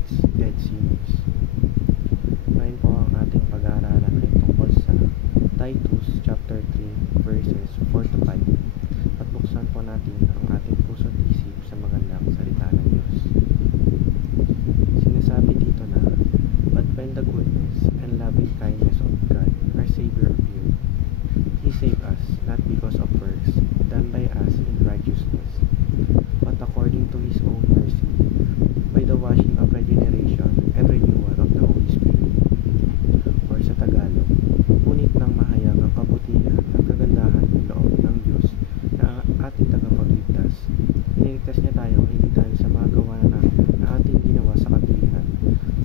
makes dead sinners. Ngayon po ang ating pag-aaralan ay tungkol sa Titus chapter 3 verses 4 to 5 at buksan po natin ang ating puso at isip sa magandang salita ng Diyos. Sinasabi dito na, "But when the goodness and loving kindness of God, our Savior, appeared, He saved us, not because of works done by us in righteousness, but according to His own mercy, by the washing of regeneration and renewal of the Holy Spirit." Or sa Tagalog, punit ng mahayag ang kabutihan at kagandahan ng loob ng Diyos na ating tagapagligtas. Iniligtas niya tayo hindi dahil sa mga gawa na ating ginawa sa katwiran,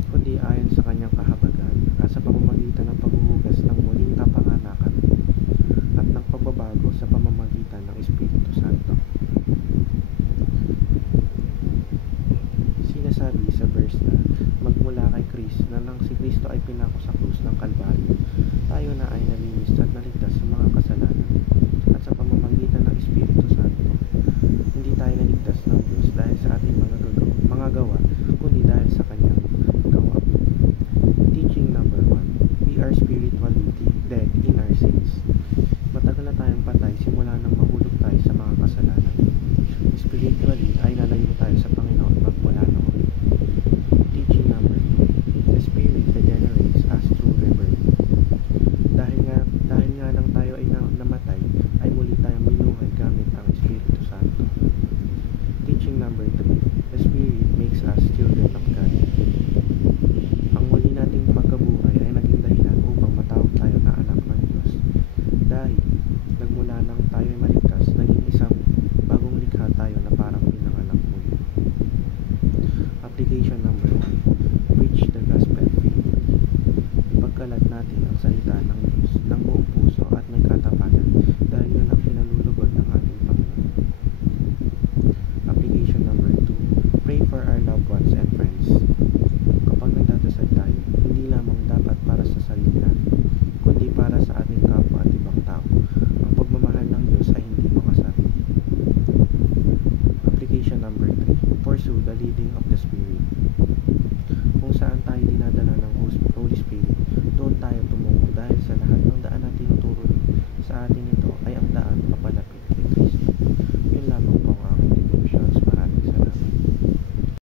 kundi ayon sa kanyang kahabaghan at sa pamamagitan ng paghuhugas ng muling kapanganakan at ng pagbabago sa pamamagitan ng Espiritu Santo. Sinasabi sa verse na magmula kay Christ na nang si Kristo ay pinako sa krus ng Kalbaryo, tayo na ay nalinis at naligtas sa mga kasalanan at sa pamamagitan ng Espiritu Santo. Hindi tayo naligtas ng Diyos dahil sa ating mga gawa, kundi dahil sa kanyang gawa. Teaching number 1. We are spiritually dead in our sins. Matagal na tayong patay simula nang mahulog tayo sa mga kasalanan. Spiritually ay nalayo tayo sa Panginoon magmula noon. Teaching number 2. The Spirit regenerates us through rebirth. Dahil nga nang tayo ay namatay, ay muli tayong binuhay gamit ang Espiritu Santo. Teaching number 3. The Spirit makes us children of God. Ang muli nating pagkabuhay ay naging dahilan upang matawag tayo na anak ng Diyos. Dahil nagmula nang tayo ay maligtas, naging isang bagong likha tayo na parang pinanganak muli. Application number 1. Preach the gospel faithfully. Ipagkalat natin ang salita ng Diyos ng buong puso at may katapatan dahil yun ang pinalulugod ng ating Panginoon. Application number 2. Pray for our loved ones and friends. Kapag nagdadasal tayo, hindi lamang dapat para sa sarili natin, kundi para sa ating kapwa at ibang tao. Ang pagmamahal ng Diyos ay hindi makasarili. Application number 3. Pursue the leading of the Spirit. Kung saan tayo dinadala